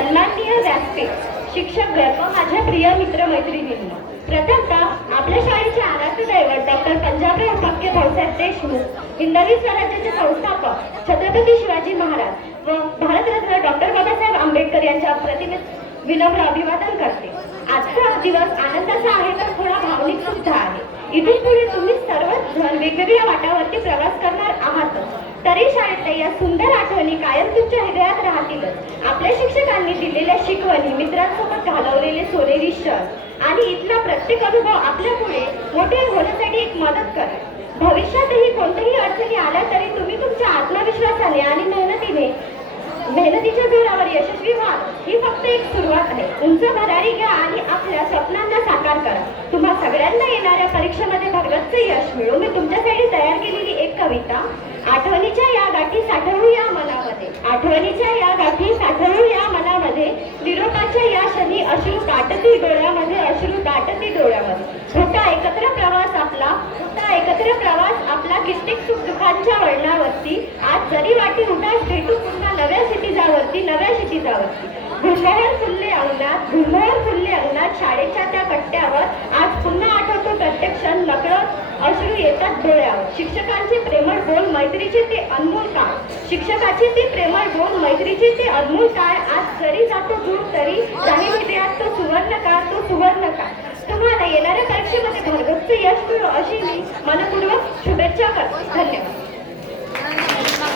सन्माननीय व्यासपीठ. शिक्षक व माझ्या प्रिय मित्र मैत्रिणींना प्रथमतः आपल्या शाळेचे आराध्य दैवत डॉक्टर पंजाबराव फक्के भाऊसाहेब देशमुख हिंदवी स्वराज्याचे संस्थापक छत्रपती शिवाजी महाराज व भारतरत्न डॉक्टर बाबासाहेब आंबेडकर यांच्या प्रतिमेत विनम्र अभिवादन करते. आजचा दिवस आनंदाचा आहे तर थोडा भावनिक सुद्धा आहे. इथून पुढे तुम्ही सर्वच जण वेगवेगळ्या वाटावरती प्रवास करणार आहात. तरी शाळेतल्या या सुंदर आठवणी कायम तुमच्या हृदयात राहतीलच. आपल्या शिक्षकांनी घालवलेले सोनेरी क्षण आणि इथला प्रत्येक अनुभव आपल्यामुळे मोठे होण्यासाठी एक मदत करेल भविष्यातही कोणत्याही अडचणी आल्या तरी तुम्ही तुमच्या आत्मविश्वासाने आणि मेहनतीने मेहनतीच्या जोरावर यशस्वी व्हा. ही फक्त एक सुरुवात आहे. उंच भरारी घ्या आणि आपल्या स्वप्नांना साकार करा. तुम्हा सगळ्यांना येणाऱ्या परीक्षेमध्ये भरगच्च यश मिळू. मी तुमच्यासाठी तयार केलेली एक कविता आठवणीच्या या गाठी साठवू या मनामध्ये. आठवणीच्या या गाठी साठवू या वाटी भेटू पुन्हा नव्या क्षितिजावरती नव्या क्षितिजावरती गुलमोहर फुलले अंगणात गुलमोहर फुलले अंगणात शाळेच्या त्या कट्ट्यावर आज पुन्हा आठवतो प्रत्यक्ष नकळत अश्रू येतात डोळ्यावर. शिक्षकांचे प्रेमळ बोल मैत्रीचे ते अनमोल काळ. शिक्षकाचे ते प्रेमळ बोल मैत्रीचे ते अनमोल काळ. आज जरी जातो दूर तरी राहील हृदयात तो सुवर्ण काळ तो सुवर्ण काळ. तुम्हाला येणाऱ्या परीक्षेमध्ये भरगच्च यश मिळो अशी मी मनपूर्वक